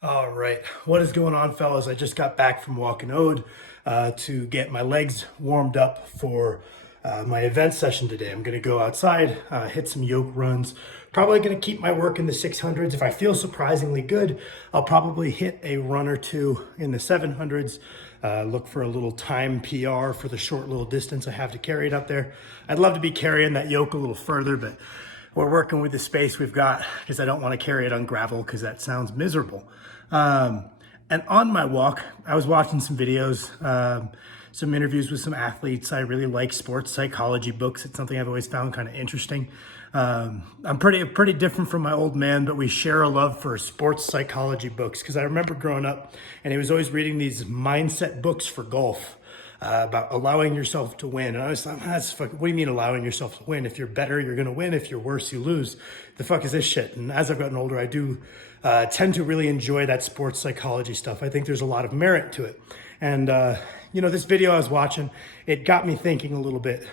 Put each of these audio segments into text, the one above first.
All right, what is going on, fellas? I just got back from walking Ode to get my legs warmed up for my event session today. I'm gonna go outside, hit some yoke runs. Probably gonna keep my work in the 600s. If I feel surprisingly good, I'll probably hit a run or two in the 700s. Look for a little time PR for the short little distance I have to carry it up there. I'd love to be carrying that yoke a little further, but we're working with the space we've got because I don't want to carry it on gravel because that sounds miserable. And on my walk, I was watching some videos, some interviews with some athletes. I really like sports psychology books. It's something I've always found kind of interesting. I'm pretty different from my old man, but we share a love for sports psychology books because I remember growing up and he was always reading these mindset books for golf. About allowing yourself to win. And I was like, what do you mean allowing yourself to win? If you're better, you're going to win. If you're worse, you lose. The fuck is this shit? And as I've gotten older, I do tend to really enjoy that sports psychology stuff. I think there's a lot of merit to it. And, this video I was watching, it got me thinking a little bit.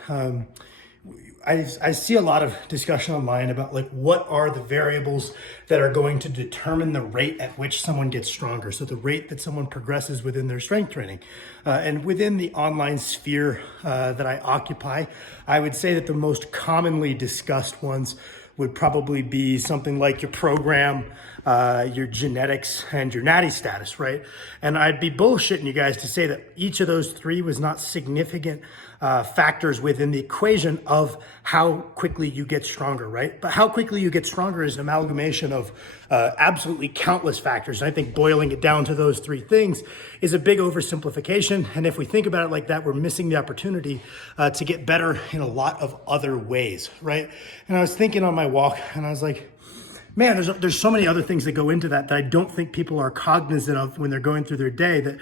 I see a lot of discussion online about like what are the variables that are going to determine the rate at which someone gets stronger. So the rate that someone progresses within their strength training. And within the online sphere that I occupy, I would say that the most commonly discussed ones would probably be something like your program, your genetics, and your natty status, right? And I'd be bullshitting you guys to say that each of those three was not significant factors within the equation of how quickly you get stronger, right? But how quickly you get stronger is an amalgamation of absolutely countless factors. And I think boiling it down to those three things is a big oversimplification. And if we think about it like that, we're missing the opportunity to get better in a lot of other ways, right? And I was thinking on my walk and I was like, man, there's so many other things that go into that I don't think people are cognizant of when they're going through their day, that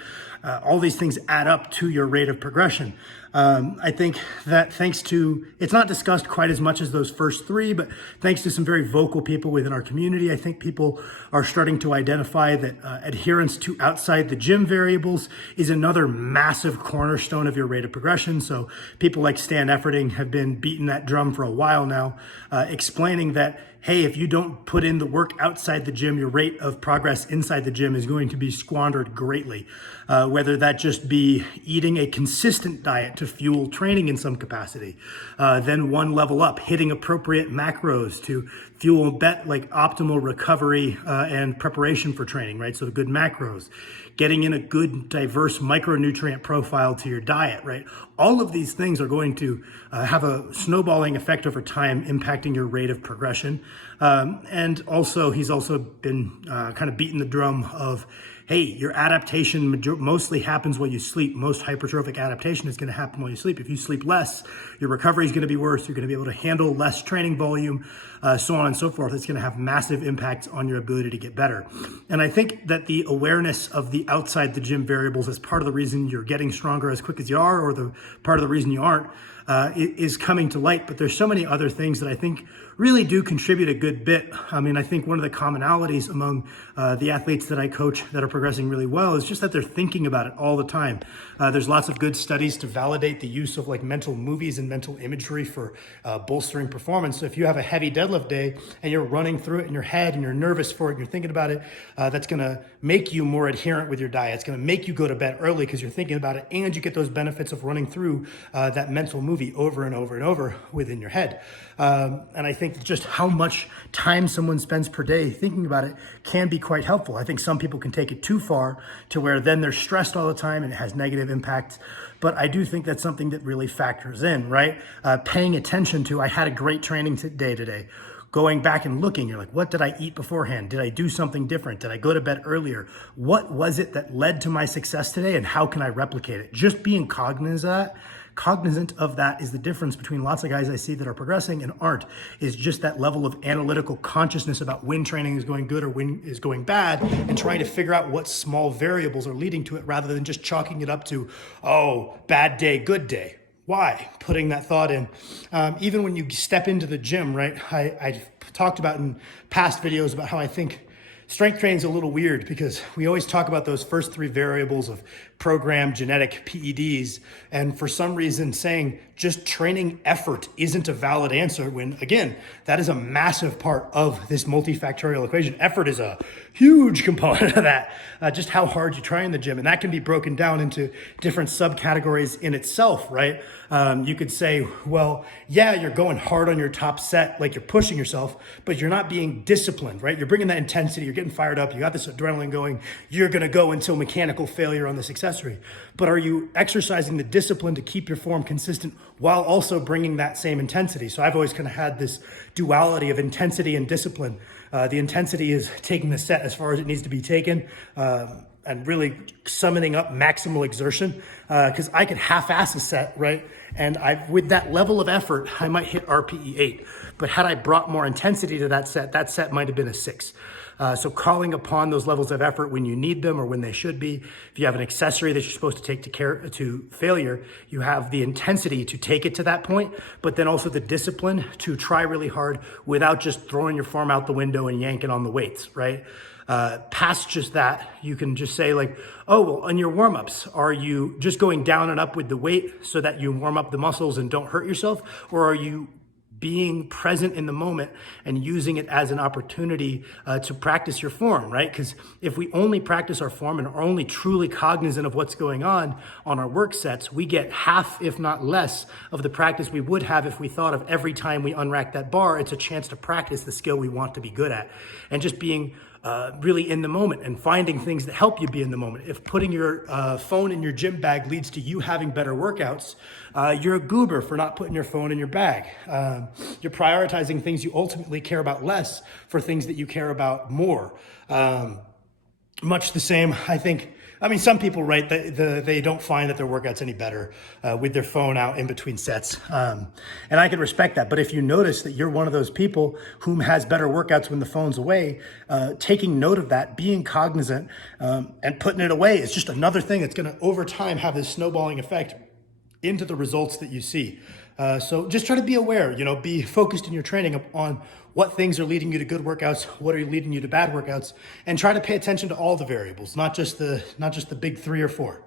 all these things add up to your rate of progression. I think that thanks to, it's not discussed quite as much as those first three, but thanks to some very vocal people within our community, I think people are starting to identify that adherence to outside the gym variables is another massive cornerstone of your rate of progression. So people like Stan Efferding have been beating that drum for a while now, explaining that, hey, if you don't put in the work outside the gym, your rate of progress inside the gym is going to be squandered greatly. Whether that just be eating a consistent diet to fuel training in some capacity, then one level up, hitting appropriate macros to fuel like optimal recovery and preparation for training, right? So the good macros, getting in a good diverse micronutrient profile to your diet, right? All of these things are going to have a snowballing effect over time, impacting your rate of progression. And also, he's also been kind of beating the drum of, hey, your adaptation mostly happens while you sleep. Most hypertrophic adaptation is going to happen while you sleep. If you sleep less, your recovery is going to be worse. You're going to be able to handle less training volume, so on and so forth. It's going to have massive impacts on your ability to get better. And I think that the awareness of the outside the gym variables is part of the reason you're getting stronger as quick as you are, or the part of the reason you aren't, is coming to light. But there's so many other things that I think really do contribute a good bit. I mean, I think one of the commonalities among the athletes that I coach that are progressing really well is just that they're thinking about it all the time. There's lots of good studies to validate the use of like mental movies and mental imagery for bolstering performance. So if you have a heavy deadlift day and you're running through it in your head and you're nervous for it and you're thinking about it, that's going to make you more adherent with your diet. It's going to make you go to bed early because you're thinking about it, and you get those benefits of running through that mental movie over and over and over within your head. And I think just how much time someone spends per day thinking about it can be quite helpful. I think some people can take it too far to where then they're stressed all the time and it has negative impacts. But I do think that's something that really factors in, right? Paying attention to, I had a great training day today. Going back and looking, you're like, what did I eat beforehand? Did I do something different? Did I go to bed earlier? What was it that led to my success today, and how can I replicate it? Just being cognizant of that is the difference between lots of guys I see that are progressing and aren't, is just that level of analytical consciousness about when training is going good or when is going bad, and trying to figure out what small variables are leading to it rather than just chalking it up to, oh, bad day, good day. Why? Putting that thought in. Even when you step into the gym, right? I've talked about in past videos about how I think strength training is a little weird because we always talk about those first three variables of program, genetic, PEDs, and for some reason saying just training effort isn't a valid answer when, again, that is a massive part of this multifactorial equation. Effort is a huge component of that, just how hard you try in the gym. And that can be broken down into different subcategories in itself, right? You could say, well, yeah, you're going hard on your top set, like you're pushing yourself, but you're not being disciplined, right? You're bringing that intensity, you're getting fired up, you got this adrenaline going, you're gonna go until mechanical failure on this accessory. But are you exercising the discipline to keep your form consistent while also bringing that same intensity? So I've always kind of had this duality of intensity and discipline. The intensity is taking the set as far as it needs to be taken, and really summoning up maximal exertion, because I could half-ass a set, right? And with that level of effort, I might hit RPE 8. But had I brought more intensity to that set might have been a 6. So calling upon those levels of effort when you need them or when they should be. If you have an accessory that you're supposed to take to failure, you have the intensity to take it to that point, but then also the discipline to try really hard without just throwing your form out the window and yanking on the weights, right? Past just that, you can just say like, oh, well, on your warm-ups, are you just going down and up with the weight so that you warm up the muscles and don't hurt yourself? Or are you being present in the moment and using it as an opportunity to practice your form, right? Because if we only practice our form and are only truly cognizant of what's going on our work sets, we get half, if not less, of the practice we would have if we thought of every time we unrack that bar, it's a chance to practice the skill we want to be good at. And just being really in the moment and finding things that help you be in the moment. If putting your phone in your gym bag leads to you having better workouts, you're a goober for not putting your phone in your bag. You're prioritizing things you ultimately care about less for things that you care about more. Much the same, I think. I mean, some people, right, they don't find that their workouts any better with their phone out in between sets. And I can respect that. But if you notice that you're one of those people whom has better workouts when the phone's away, taking note of that, being cognizant, and putting it away is just another thing that's going to, over time, have this snowballing effect into the results that you see. So just try to be aware, be focused in your training on what things are leading you to good workouts, what are leading you to bad workouts, and try to pay attention to all the variables, not just the big 3 or 4.